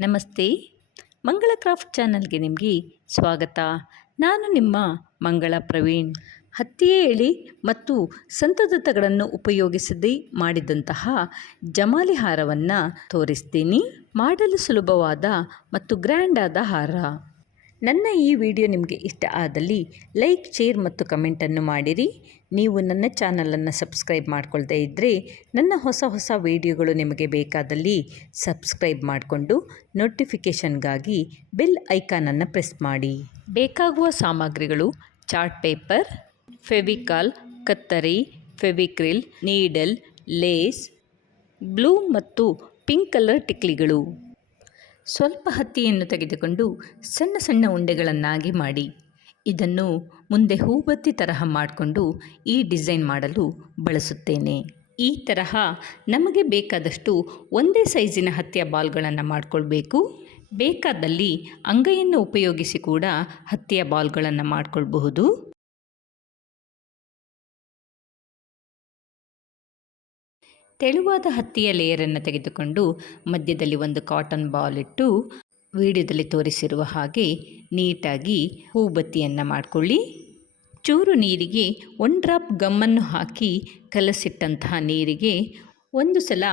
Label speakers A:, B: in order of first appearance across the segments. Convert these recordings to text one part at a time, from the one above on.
A: ನಮಸ್ತೆ. ಮಂಗಳ ಕ್ರಾಫ್ಟ್ ಚಾನಲ್ಗೆ ನಿಮಗೆ ಸ್ವಾಗತ. ನಾನು ನಿಮ್ಮ ಮಂಗಳ ಪ್ರವೀಣ್. ಹತ್ತಿಯ ಎಳೆ ಮತ್ತು ಸಂತದತ್ತಗಳನ್ನು ಉಪಯೋಗಿಸದೆ ಮಾಡಿದಂತಹ ಜಮಾಲಿ ಹಾರವನ್ನು ತೋರಿಸ್ತೀನಿ. ಮಾಡಲು ಸುಲಭವಾದ ಮತ್ತು ಗ್ರ್ಯಾಂಡ್ ಆದ ಹಾರ. ನನ್ನ ಈ ವಿಡಿಯೋ ನಿಮಗೆ ಇಷ್ಟ ಆದಲ್ಲಿ ಲೈಕ್, ಶೇರ್ ಮತ್ತು ಕಮೆಂಟನ್ನು ಮಾಡಿರಿ. ನೀವು ನನ್ನ ಚಾನಲನ್ನು ಸಬ್ಸ್ಕ್ರೈಬ್ ಮಾಡ್ಕೊಳ್ತಾ ಇದ್ದರೆ ನನ್ನ ಹೊಸ ಹೊಸ ವಿಡಿಯೋಗಳು ನಿಮಗೆ ಬೇಕಾದಲ್ಲಿ ಸಬ್ಸ್ಕ್ರೈಬ್ ಮಾಡಿಕೊಂಡು ನೋಟಿಫಿಕೇಷನ್ಗಾಗಿ ಬೆಲ್ ಐಕಾನನ್ನು ಪ್ರೆಸ್ ಮಾಡಿ. ಬೇಕಾಗುವ ಸಾಮಗ್ರಿಗಳು ಚಾರ್ಟ್ ಪೇಪರ್, ಫೆವಿಕಾಲ್, ಕತ್ತರಿ, ಫೆವಿಕ್ರಿಲ್, ನೀಡಲ್, ಲೇಸ್, ಬ್ಲೂ ಮತ್ತು ಪಿಂಕ್ ಕಲರ್ ಟಿಕ್ಲಿಗಳು. ಸ್ವಲ್ಪ ಹತ್ತಿಯನ್ನು ತೆಗೆದುಕೊಂಡು ಸಣ್ಣ ಸಣ್ಣ ಉಂಡೆಗಳನ್ನಾಗಿ ಮಾಡಿ. ಇದನ್ನು ಮುಂದೆ ಹೂಬತ್ತಿ ತರಹ ಮಾಡಿಕೊಂಡು ಈ ಡಿಸೈನ್ ಮಾಡಲು ಬಳಸುತ್ತೇನೆ. ಈ ತರಹ ನಮಗೆ ಬೇಕಾದಷ್ಟು ಒಂದೇ ಸೈಜಿನ ಹತ್ತಿಯ ಬಾಲ್ಗಳನ್ನು ಮಾಡಿಕೊಳ್ಬೇಕು. ಬೇಕಾದಲ್ಲಿ ಅಂಗೈಯನ್ನು ಉಪಯೋಗಿಸಿ ಕೂಡ ಹತ್ತಿಯ ಬಾಲ್ಗಳನ್ನು ಮಾಡಿಕೊಳ್ಬಹುದು. ತೆಳುವಾದ ಹತ್ತಿಯ ಲೇಯರನ್ನು ತೆಗೆದುಕೊಂಡು ಮಧ್ಯದಲ್ಲಿ ಒಂದು ಕಾಟನ್ ಬಾಲ್ ಇಟ್ಟು ವಿಡಿಯೋದಲ್ಲಿ ತೋರಿಸಿರುವ ಹಾಗೆ ನೀಟಾಗಿ ಹೂಬತ್ತಿಯನ್ನು ಮಾಡಿಕೊಳ್ಳಿ. ಚೂರು ನೀರಿಗೆ ಒನ್ ಡ್ರಾಪ್ ಗಮ್ಮನ್ನು ಹಾಕಿ ಕಲಸಿಟ್ಟಂತಹ ನೀರಿಗೆ ಒಂದು ಸಲ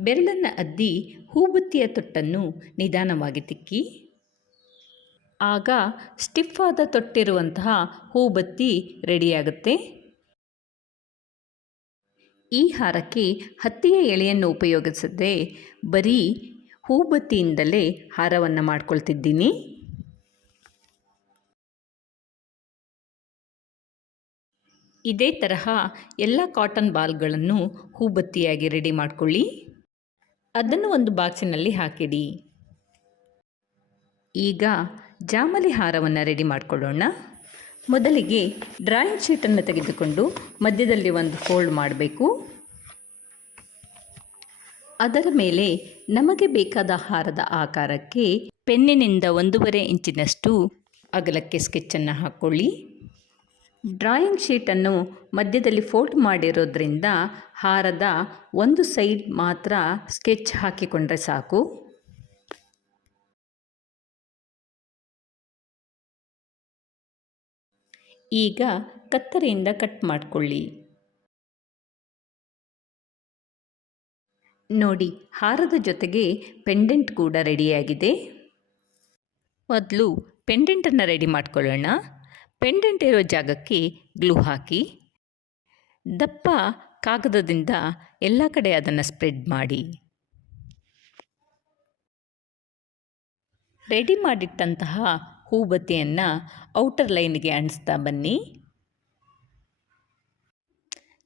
A: ಬೆರಳನ್ನು ಅದ್ದಿ ಹೂಬತ್ತಿಯ ತೊಟ್ಟನ್ನು ನಿಧಾನವಾಗಿ ತಿಕ್ಕಿ. ಆಗ ಸ್ಟಿಫ್ ಆದ ತೊಟ್ಟಿರುವಂತಹ ಹೂಬತ್ತಿ ರೆಡಿಯಾಗುತ್ತೆ. ಈ ಹಾರಕ್ಕೆ ಹತ್ತಿಯ ಎಳೆಯನ್ನು ಉಪಯೋಗಿಸದೆ ಬರೀ ಹೂಬತ್ತಿಯಿಂದಲೇ ಹಾರವನ್ನು ಮಾಡ್ಕೊಳ್ತಿದ್ದೀನಿ. ಇದೇ ತರಹ ಎಲ್ಲ ಕಾಟನ್ ಬಾಲ್ಗಳನ್ನು ಹೂಬತ್ತಿಯಾಗಿ ರೆಡಿ ಮಾಡಿಕೊಳ್ಳಿ. ಅದನ್ನು ಒಂದು ಬಾಕ್ಸಿನಲ್ಲಿ ಹಾಕಿಡಿ. ಈಗ ಜಾಮಲಿ ಹಾರವನ್ನು ರೆಡಿ ಮಾಡಿಕೊಳ್ಳೋಣ. ಮೊದಲಿಗೆ ಡ್ರಾಯಿಂಗ್ ಶೀಟನ್ನು ತೆಗೆದುಕೊಂಡು ಮಧ್ಯದಲ್ಲಿ ಒಂದು ಫೋಲ್ಡ್ ಮಾಡಬೇಕು. ಅದರ ಮೇಲೆ ನಮಗೆ ಬೇಕಾದ ಹಾರದ ಆಕಾರಕ್ಕೆ ಪೆನ್ನಿನಿಂದ ಒಂದೂವರೆ ಇಂಚಿನಷ್ಟು ಅಗಲಕ್ಕೆ ಸ್ಕೆಚ್ಚನ್ನು ಹಾಕ್ಕೊಳ್ಳಿ ಡ್ರಾಯಿಂಗ್ ಶೀಟನ್ನು ಮಧ್ಯದಲ್ಲಿ ಫೋಲ್ಡ್ ಮಾಡಿರೋದ್ರಿಂದ ಹಾರದ ಒಂದು ಸೈಡ್ ಮಾತ್ರ ಸ್ಕೆಚ್ ಹಾಕಿಕೊಂಡ್ರೆ ಸಾಕು. ಈಗ ಕತ್ತರಿಯಿಂದ ಕಟ್ ಮಾಡಿಕೊಳ್ಳಿ. ನೋಡಿ, ಹಾರದ ಜೊತೆಗೆ ಪೆಂಡೆಂಟ್ ಕೂಡ ರೆಡಿಯಾಗಿದೆ. ಮೊದಲು ಪೆಂಡೆಂಟನ್ನು ರೆಡಿ ಮಾಡ್ಕೊಳ್ಳೋಣ. ಪೆಂಡೆಂಟ್ ಇರೋ ಜಾಗಕ್ಕೆ ಗ್ಲೂ ಹಾಕಿ. ದಪ್ಪ ಕಾಗದದಿಂದ ಎಲ್ಲ ಕಡೆ ಅದನ್ನು ಸ್ಪ್ರೆಡ್ ಮಾಡಿ. ರೆಡಿ ಮಾಡಿಟ್ಟಂತಹ ಹೂಬತ್ತಿಯನ್ನು ಔಟರ್ ಲೈನ್ಗೆ ಅಂಟಿಸ್ತಾ ಬನ್ನಿ.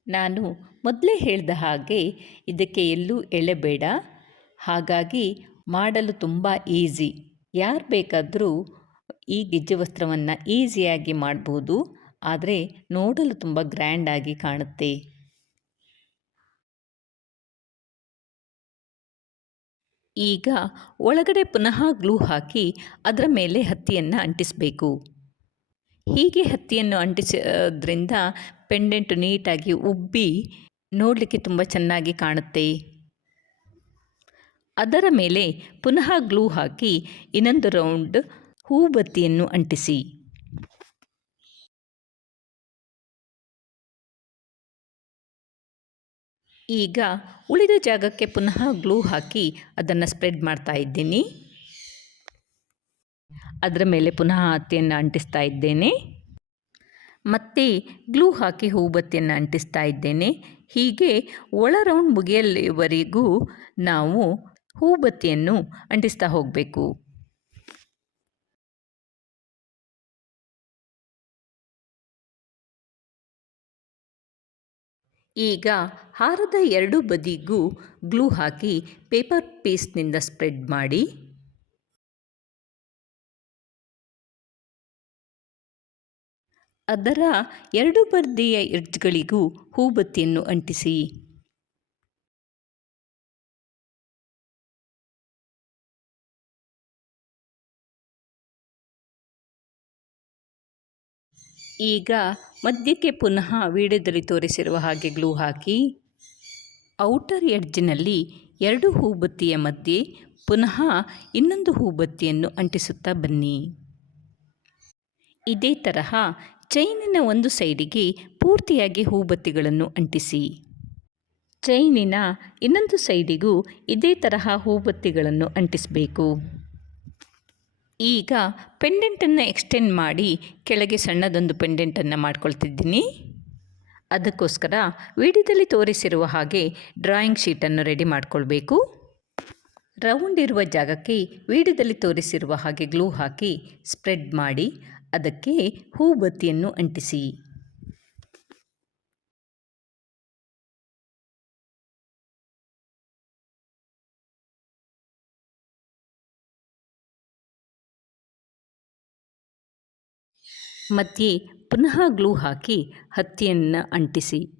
A: ನಾನು ಮೊದಲೇ ಹೇಳಿದ ಹಾಗೆ ಇದಕ್ಕೆ ಎಲ್ಲೂ ಎಳೆಬೇಡ. ಹಾಗಾಗಿ ಮಾಡಲು ತುಂಬ ಈಸಿ. ಯಾರು ಬೇಕಾದರೂ ಈ ಗೆಜ್ಜೆ ವಸ್ತ್ರವನ್ನು ಈಸಿಯಾಗಿ ಮಾಡ್ಬೋದು. ಆದರೆ ನೋಡಲು ತುಂಬ ಗ್ರ್ಯಾಂಡಾಗಿ ಕಾಣುತ್ತೆ. ಈಗ ಒಳಗಡೆ ಪುನಃ ಗ್ಲೂ ಹಾಕಿ ಅದರ ಮೇಲೆ ಹತ್ತಿಯನ್ನು ಅಂಟಿಸಬೇಕು. ಹೀಗೆ ಹತ್ತಿಯನ್ನು ಅಂಟಿಸೋದ್ರಿಂದ ಪೆಂಡೆಂಟ್ ನೀಟಾಗಿ ಉಬ್ಬಿ ನೋಡಲಿಕ್ಕೆ ತುಂಬ ಚೆನ್ನಾಗಿ ಕಾಣುತ್ತೆ. ಅದರ ಮೇಲೆ ಪುನಃ ಗ್ಲೂ ಹಾಕಿ ಇನ್ನೊಂದು ರೌಂಡ್ ಹೂಬತ್ತಿಯನ್ನು ಅಂಟಿಸಿ. ಈಗ ಉಳಿದ ಜಾಗಕ್ಕೆ ಪುನಃ ಗ್ಲೂ ಹಾಕಿ ಅದನ್ನು ಸ್ಪ್ರೆಡ್ ಮಾಡ್ತಾ ಇದ್ದೀನಿ. ಅದರ ಮೇಲೆ ಪುನಃ ಹತ್ತಿಯನ್ನು ಅಂಟಿಸ್ತಾ ಇದ್ದೇನೆ. ಮತ್ತೆ ಗ್ಲೂ ಹಾಕಿ ಹೂಬತ್ತಿಯನ್ನು ಅಂಟಿಸ್ತಾ ಇದ್ದೇನೆ. ಹೀಗೆ ಒಳ ರೌಂಡ್ ಮುಗಿಯಲ್ಲಿವರೆಗೂ ನಾವು ಹೂಬತ್ತಿಯನ್ನು ಅಂಟಿಸ್ತಾ ಹೋಗಬೇಕು. ಈಗ ಹಾರದ ಎರಡು ಬದಿಗೂ ಗ್ಲೂ ಹಾಕಿ ಪೇಪರ್ ಪೀಸ್ನಿಂದ ಸ್ಪ್ರೆಡ್ ಮಾಡಿ. ಅದರ ಎರಡು ಬದಿಯ ಎಡ್ಜ್ಗಳಿಗೂ ಹೂಬತ್ತಿಯನ್ನು ಅಂಟಿಸಿ. ಈಗ ಮಧ್ಯಕ್ಕೆ ಪುನಃ ವೀಡಿಯೋದಲ್ಲಿ ತೋರಿಸಿರುವ ಹಾಗೆ ಗ್ಲೂ ಹಾಕಿ. ಔಟರ್ ಎಡ್ಜಿನಲ್ಲಿ ಎರಡು ಹೂಬತ್ತಿಯ ಮಧ್ಯೆ ಪುನಃ ಇನ್ನೊಂದು ಹೂಬತ್ತಿಯನ್ನು ಅಂಟಿಸುತ್ತಾ ಬನ್ನಿ. ಇದೇ ತರಹ ಚೈನಿನ ಒಂದು ಸೈಡಿಗೆ ಪೂರ್ತಿಯಾಗಿ ಹೂಬತ್ತಿಗಳನ್ನು ಅಂಟಿಸಿ. ಚೈನಿನ ಇನ್ನೊಂದು ಸೈಡಿಗೂ ಇದೇ ತರಹ ಹೂಬತ್ತಿಗಳನ್ನು ಅಂಟಿಸಬೇಕು. ಈಗ ಪೆಂಡೆಂಟನ್ನು ಎಕ್ಸ್ಟೆಂಡ್ ಮಾಡಿ ಕೆಳಗೆ ಸಣ್ಣದೊಂದು ಪೆಂಡೆಂಟನ್ನು ಮಾಡ್ಕೊಳ್ತಿದ್ದೀನಿ. ಅದಕ್ಕೋಸ್ಕರ ವಿಡಿಯೋದಲ್ಲಿ ತೋರಿಸಿರುವ ಹಾಗೆ ಡ್ರಾಯಿಂಗ್ ಶೀಟನ್ನು ರೆಡಿ ಮಾಡಿಕೊಳ್ಬೇಕು. ರೌಂಡ್ ಇರುವ ಜಾಗಕ್ಕೆ ವಿಡಿಯೋದಲ್ಲಿ ತೋರಿಸಿರುವ ಹಾಗೆ ಗ್ಲೂ ಹಾಕಿ ಸ್ಪ್ರೆಡ್ ಮಾಡಿ ಅದಕ್ಕೆ ಹೂಬತ್ತಿಯನ್ನು ಅಂಟಿಸಿ. ಮಧ್ಯೆ ಪುನಃ ಗ್ಲೂ ಹಾಕಿ ಹತ್ತಿಯನ್ನು ಅಂಟಿಸಿ.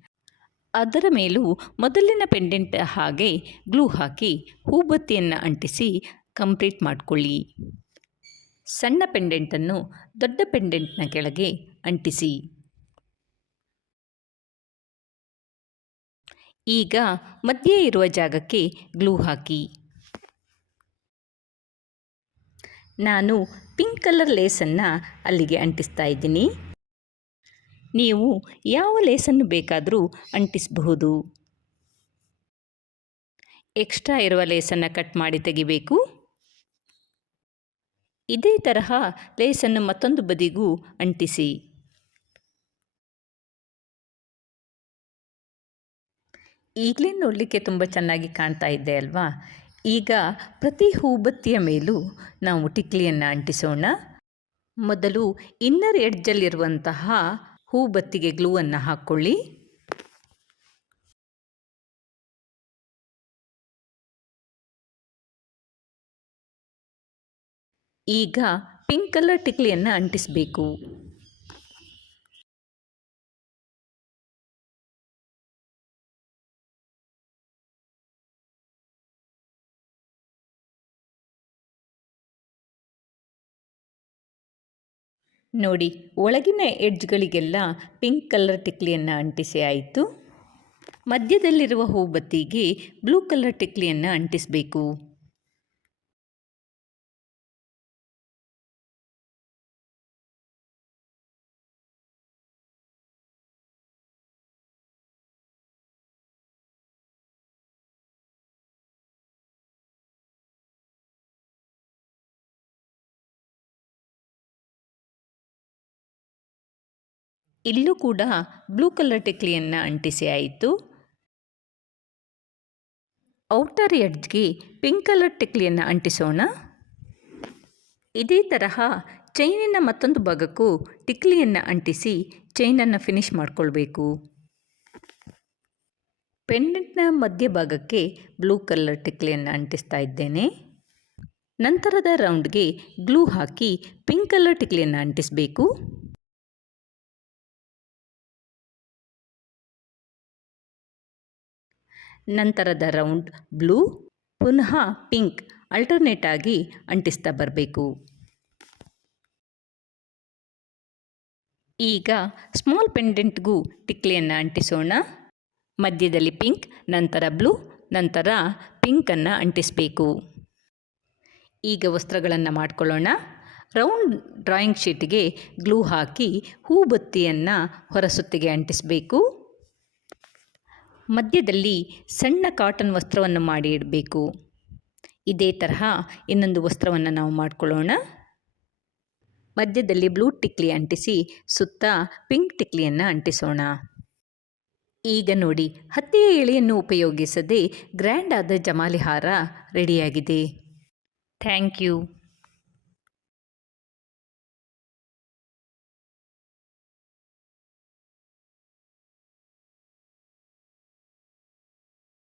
A: ಅದರ ಮೇಲೂ ಮೊದಲಿನ ಪೆಂಡೆಂಟ್ ಹಾಗೆ ಗ್ಲೂ ಹಾಕಿ ಹೂಬತ್ತಿಯನ್ನು ಅಂಟಿಸಿ ಕಂಪ್ಲೀಟ್ ಮಾಡಿಕೊಳ್ಳಿ. ಸಣ್ಣ ಪೆಂಡೆಂಟನ್ನು ದೊಡ್ಡ ಪೆಂಡೆಂಟ್ನ ಕೆಳಗೆ ಅಂಟಿಸಿ. ಈಗ ಮಧ್ಯೆ ಇರುವ ಜಾಗಕ್ಕೆ ಗ್ಲೂ ಹಾಕಿ. ನಾನು ಪಿಂಕ್ ಕಲರ್ ಲೇಸನ್ನು ಅಲ್ಲಿಗೆ ಅಂಟಿಸ್ತಾ ಇದ್ದೀನಿ. ನೀವು ಯಾವ ಲೇಸನ್ನು ಬೇಕಾದರೂ ಅಂಟಿಸಬಹುದು. ಎಕ್ಸ್ಟ್ರಾ ಇರುವ ಲೇಸನ್ನು ಕಟ್ ಮಾಡಿ ತೆಗಿಬೇಕು. ಇದೇ ತರಹ ಲೇಸನ್ನು ಮತ್ತೊಂದು ಬದಿಗೂ ಅಂಟಿಸಿ. ಈಗಲೇ ನೋಡಲಿಕ್ಕೆ ತುಂಬ ಚೆನ್ನಾಗಿ ಕಾಣ್ತಾ ಇದೆ ಅಲ್ವಾ? ಈಗ ಪ್ರತಿ ಹೂಬತ್ತಿಯ ಮೇಲೂ ನಾವು ಟಿಕ್ಲಿಯನ್ನು ಅಂಟಿಸೋಣ. ಮೊದಲು ಇನ್ನರ್ ಎಡ್ಜಲ್ಲಿರುವಂತಹ ಹೂಬತ್ತಿಗೆ ಗ್ಲೂವನ್ನು ಹಾಕ್ಕೊಳ್ಳಿ. ಈಗ ಪಿಂಕ್ ಕಲರ್ ಟಿಕ್ಲಿಯನ್ನು ಅಂಟಿಸಬೇಕು. ನೋಡಿ ಒಳಗಿನ ಎಡ್ಜ್ಗಳಿಗೆಲ್ಲ ಪಿಂಕ್ ಕಲರ್ ಟಿಕ್ಲಿಯನ್ನು ಅಂಟಿಸಿ ಆಯಿತು. ಮಧ್ಯದಲ್ಲಿರುವ ಹೂಬತ್ತಿಗೆ ಬ್ಲೂ ಕಲರ್ ಟಿಕ್ಲಿಯನ್ನು ಅಂಟಿಸಬೇಕು. ಇಲ್ಲೂ ಕೂಡ ಬ್ಲೂ ಕಲರ್ ಟಿಕ್ಲಿಯನ್ನು ಅಂಟಿಸಿ ಆಯಿತು. ಔಟರ್ ಎಡ್ಜ್ಗೆ ಪಿಂಕ್ ಕಲರ್ ಟಿಕ್ಲಿಯನ್ನು ಅಂಟಿಸೋಣ. ಇದೇ ತರಹ ಚೈನಿನ ಮತ್ತೊಂದು ಭಾಗಕ್ಕೂ ಟಿಕ್ಲಿಯನ್ನು ಅಂಟಿಸಿ ಚೈನನ್ನು ಫಿನಿಶ್ ಮಾಡಿಕೊಳ್ಬೇಕು. ಪೆಂಡೆಂಟ್ನ ಮಧ್ಯಭಾಗಕ್ಕೆ ಬ್ಲೂ ಕಲರ್ ಟಿಕ್ಲಿಯನ್ನು ಅಂಟಿಸ್ತಾ ಇದ್ದೇನೆ. ನಂತರದ ರೌಂಡ್ಗೆ ಗ್ಲೂ ಹಾಕಿ ಪಿಂಕ್ ಕಲರ್ ಟಿಕ್ಲಿಯನ್ನು ಅಂಟಿಸಬೇಕು. ನಂತರದ ರೌಂಡ್ ಬ್ಲೂ, ಪುನಃ ಪಿಂಕ್ ಅಲ್ಟರ್ನೇಟ್ ಆಗಿ ಅಂಟಿಸ್ತಾ ಬರಬೇಕು. ಈಗ ಸ್ಮಾಲ್ ಪೆಂಡೆಂಟ್ಗೂ ಟಿಕ್ಲಿಯನ್ನು ಅಂಟಿಸೋಣ. ಮಧ್ಯದಲ್ಲಿ ಪಿಂಕ್, ನಂತರ ಬ್ಲೂ, ನಂತರ ಪಿಂಕನ್ನು ಅಂಟಿಸಬೇಕು. ಈಗ ವಸ್ತ್ರಗಳನ್ನು ಮಾಡ್ಕೊಳ್ಳೋಣ. ರೌಂಡ್ ಡ್ರಾಯಿಂಗ್ ಶೀಟ್ಗೆ ಗ್ಲೂ ಹಾಕಿ ಹೂಬತ್ತಿಯನ್ನು ಹೊರಸುತ್ತಿಗೆ ಅಂಟಿಸಬೇಕು. ಮಧ್ಯದಲ್ಲಿ ಸಣ್ಣ ಕಾಟನ್ ವಸ್ತ್ರವನ್ನು ಮಾಡಿ ಇಡಬೇಕು ಇದೇ ತರಹ ಇನ್ನೊಂದು ವಸ್ತ್ರವನ್ನು ನಾವು ಮಾಡಿಕೊಳ್ಳೋಣ. ಮಧ್ಯದಲ್ಲಿ ಬ್ಲೂ ಟಿಕ್ಲಿ ಅಂಟಿಸಿ, ಸುತ್ತ ಪಿಂಕ್ ಟಿಕ್ಲಿಯನ್ನು ಅಂಟಿಸೋಣ. ಈಗ ನೋಡಿ, ಹತ್ತಿಯ ಎಳೆಯನ್ನು ಉಪಯೋಗಿಸದೆ ಗ್ರ್ಯಾಂಡ್ ಆದ ಜಮಾಲಿ ಹಾರ ರೆಡಿಯಾಗಿದೆ ಥ್ಯಾಂಕ್ ಯು